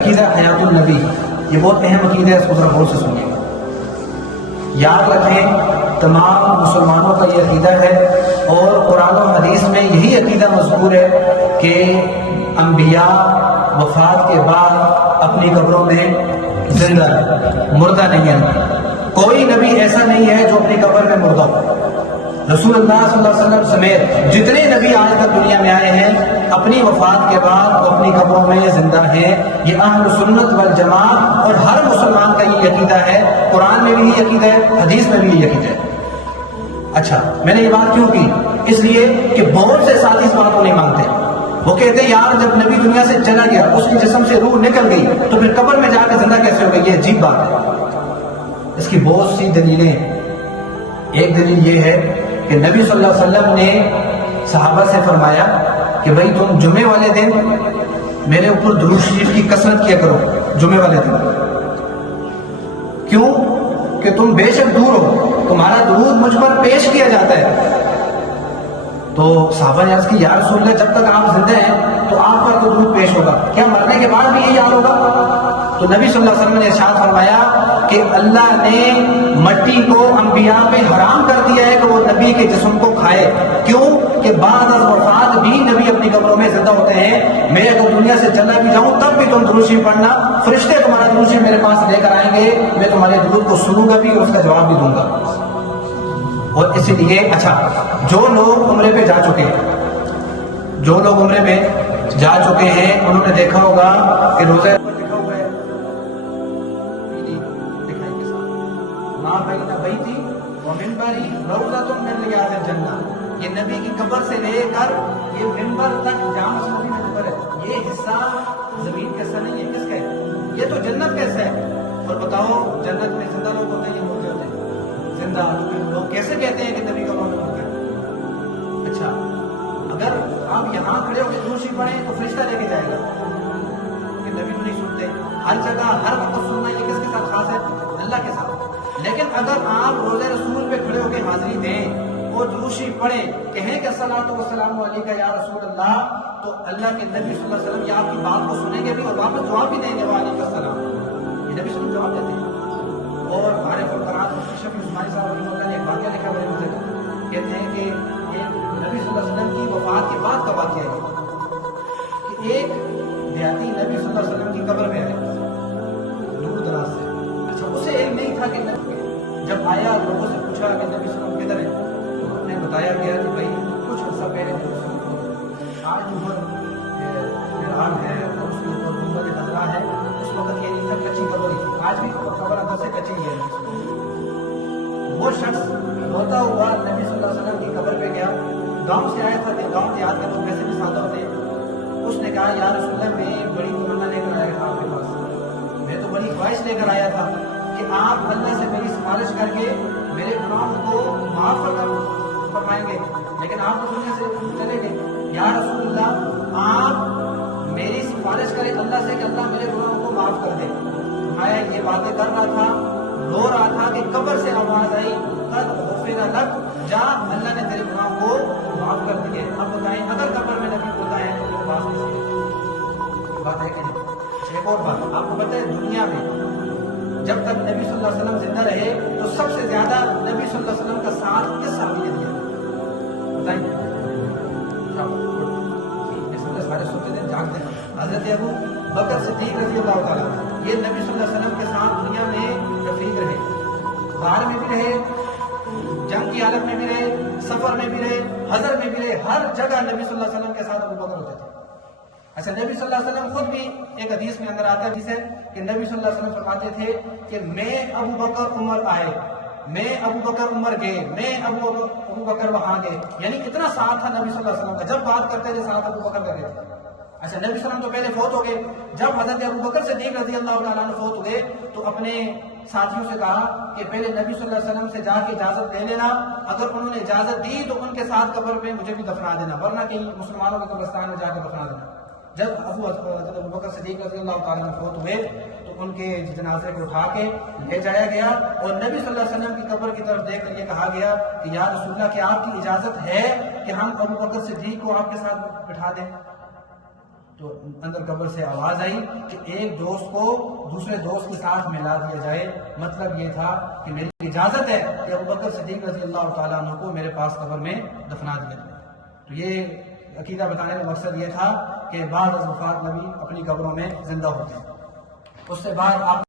عقیدہ حیات النبی، یہ بہت اہم عقیدہ ہے، اس کو ذرا غور سے سنیے. یاد رکھیں تمام مسلمانوں کا یہ عقیدہ ہے، اور قرآن و حدیث میں یہی عقیدہ مذکور ہے کہ انبیاء وفات کے بعد اپنی قبروں میں زندہ مردہ نہیں ہے. کوئی نبی ایسا نہیں ہے جو اپنی قبر میں مردہ ہو. رسول اللہ صلی اللہ علیہ وسلم سمیت جتنے نبی آج تک دنیا میں آئے ہیں اپنی وفات کے بعد وہ اپنی قبروں میں زندہ ہیں. یہ اہل سنت والجماعت اور ہر مسلمان کا یہ عقیدہ ہے. قرآن میں بھی یہ عقیدہ ہے، حدیث میں بھی یہ عقیدہ ہے. اچھا، میں نے یہ بات کیوں کی؟ اس لیے کہ بہت سے ساتھی اس بات کو نہیں مانتے. وہ کہتے ہیں یار جب نبی دنیا سے چلا گیا، اس کی جسم سے روح نکل گئی، تو پھر قبر میں جا کے زندہ کیسے ہو گئی؟ یہ عجیب بات ہے. اس کی بہت سی دلیلیں ہیں. ایک دلیل یہ ہے کہ نبی صلی اللہ علیہ وسلم نے صحابہ سے فرمایا کہ بھائی تم جمعے والے دن میرے اوپر درود شریف کی کثرت کیا کرو. جمعے والے دن کیوں؟ کہ تم بے شک دور ہو، تمہارا درود مجھ پر پیش کیا جاتا ہے. تو صحابہ نے عرض کی یا رسول اللہ جب تک آپ زندہ ہیں تو آپ پر تو درود پیش ہوگا، کیا مرنے کے بعد بھی یہی حال ہوگا؟ تو نبی صلی اللہ علیہ وسلم نے ارشاد فرمایا کہ اللہ نے مٹی کو انبیاء پہ حرام کر دیا ہے کہ وہ نبی کے جسم کو کھائے. کیوں؟ کہ بعد از وفات بھی نبی اپنی قبروں میں زندہ ہوتے ہیں. میں اگر دنیا سے چلا بھی جاؤں تب بھی تم درود شریف پڑھنا، فرشتے تمہارا درود شریف میرے پاس لے کر آئیں گے، میں تمہارے درود کو سنوں گا بھی اور اس کا جواب بھی دوں گا. اور اسی لیے اچھا، جو لوگ عمرے پہ جا چکے ہیں، جو لوگ عمرے پہ جا چکے ہیں انہوں نے دیکھا ہوگا کہ روزہ یہ نبی کی قبر سے لے کر یہ منبر تک جامع مسجد میں منبر ہے. یہ حصہ زمین کا حصہ نہیں ہے، کس کا ہے؟ یہ تو جنت کا حصہ ہے. اور بتاؤ جنت میں زندہ لوگ ہوتے ہیں یا مردے ہوتے ہیں؟ زندہ لوگ کیسے کہتے ہیں کہ نبی کا موت ہو گیا؟ اچھا، اگر آپ یہاں کھڑے ہو کے درود شریف پڑھیں تو فرشتہ لے کے جائے گا کہ نبی کو نہیں سنتے. ہر جگہ ہر وقت سننا یہ کس کے ساتھ خاص ہے؟ اللہ کے ساتھ. لیکن اگر آپ روزہ رسول پہ کھڑے ہو کے حاضری دیں، وہ درود شریف پڑھیں، کہیں کہ الصلاۃ والسلام علیکہ یا رسول اللہ، تو اللہ کے نبی صلی اللہ علیہ وسلم یہ آپ کی بات کو سنیں گے بھی اور واپس جواب بھی دیں گے وعلیکم السلام. یہ نبی صلی اللہ علیہ وسلم جواب دیتے ہیں. اور ہمارے فقرات شفیع عثمانی صاحب رحمۃ اللہ نے ایک واقعہ لکھا بڑے مزے کا. کہتے ہیں کہ ایک نبی صلی اللہ علیہ وسلم کی وفات کے بعد کا واقعہ ہے کہ ایک دیہاتی نبی صلی اللہ علیہ وسلم کی قبر میں آیا دور دراز سے. اچھا، اسے علم نہیں تھا کہ جب آیا لوگوں سے پوچھا کہ نبی صلی اللہ علیہ وسلم کدھر ہے، نے بتایا گیا کہ بھائی کچھ عرصہ پہلے آج اوپر حیران ہے اور اس کے اوپر گنبد خضرا ہے. اس وقت یہ نہیں تھا، کچی قبر ہی تھی. آج بھی قبر اندر سے کچی ہے. وہ شخص روتا ہوا نبی صلی اللہ علیہ وسلم کی قبر پہ گیا. گاؤں سے آیا تھا، گاؤں کے آدمی لوگ ویسے بھی سادہ ہوتے ہیں. اس نے کہا یا رسول اللہ میں بڑی تمنا لے کر آیا تھا آپ کے پاس، میں تو بڑی خواہش لے کر آیا تھا کہ آپ اللہ سے میری سفارش کر کے میرے گناہوں کو معاف فرمائیں گے، لیکن آپ تو دنیا سے چلے گئے. یا رسول اللہ آپ میری سفارش کریں اللہ سے کہ اللہ میرے گناہوں کو معاف کر دے. آیا یہ باتیں کر رہا تھا، رو رہا تھا کہ قبر سے آواز آئی قد غفر لک، جا اللہ نے تیرے گناہوں کو معاف کر دیے. اب بتائیں اگر قبر میں نبی ہوتا ہے تو بات نہیں بات ہے کہ نہیں. ایک اور بات آپ کو پتہ ہے، دنیا میں جب تک نبی صلی اللہ علیہ وسلم زندہ رہے تو سب سے زیادہ نبی صلی اللہ علیہ وسلم کا ساتھ کس صحابی نے دیا؟ بتائیں. سارے سوتے تھے، جاگتے ہیں. حضرت ابو بکر صدیق رضی اللہ تعالیٰ یہ نبی صلی اللہ علیہ وسلم کے ساتھ دنیا میں رفیق رہے، غار میں بھی رہے، جنگ کی حالت میں بھی رہے، سفر میں بھی رہے، حضر میں بھی رہے. ہر جگہ نبی صلی اللہ علیہ وسلم کے ساتھ ابو بکر ہوتے تھے. اچھا، نبی صلی اللہ علیہ وسلم خود بھی ایک حدیث میں اندر آتا ہے جسے کہ نبی صلی اللہ علیہ وسلم فرماتے تھے کہ میں ابو بکر عمر آئے، میں ابو بکر عمر گئے، میں ابو بکر وہاں گئے. یعنی اتنا ساتھ تھا نبی صلی اللہ علیہ وسلم کا، جب بات کرتے تھے ساتھ ابو بکر کرتے تھے. اچھا، نبی صلی اللہ علیہ وسلم تو پہلے فوت ہو گئے. جب حضرت ابو بکر صدیق رضی اللہ تعالیٰ عنہ فوت ہوئے تو اپنے ساتھیوں سے کہا کہ پہلے نبی صلی اللہ علیہ وسلم سے جا کے اجازت لے لینا، اگر انہوں نے اجازت دی تو ان کے ساتھ قبر پہ مجھے بھی دفنا دینا، ورنہ کہیں مسلمانوں کے قبرستان میں جا کے دفنا دینا. جب ابو بکر صدیق رضی اللہ تعالیٰ عنہ فوت ہوئے تو ان کے جنازے کو اٹھا کے لے جایا گیا اور نبی صلی اللہ علیہ وسلم کی قبر کی طرف دیکھ کر یہ کہا گیا کہ یا رسول اللہ کیا آپ کی اجازت ہے کہ ہم ابو بکر صدیق کو آپ کے ساتھ بٹھا دیں؟ تو اندر قبر سے آواز آئی کہ ایک دوست کو دوسرے دوست کے ساتھ ملا دیا جائے. مطلب یہ تھا کہ میری اجازت ہے کہ ابوبکر صدیق رضی اللہ تعالیٰ عنہ کو میرے پاس قبر میں دفنا دیا جائے. تو یہ عقیدہ بتانے کا مقصد یہ تھا کہ بعد از وفات نبی اپنی قبروں میں زندہ ہوتے ہیں. اس سے بعد آپ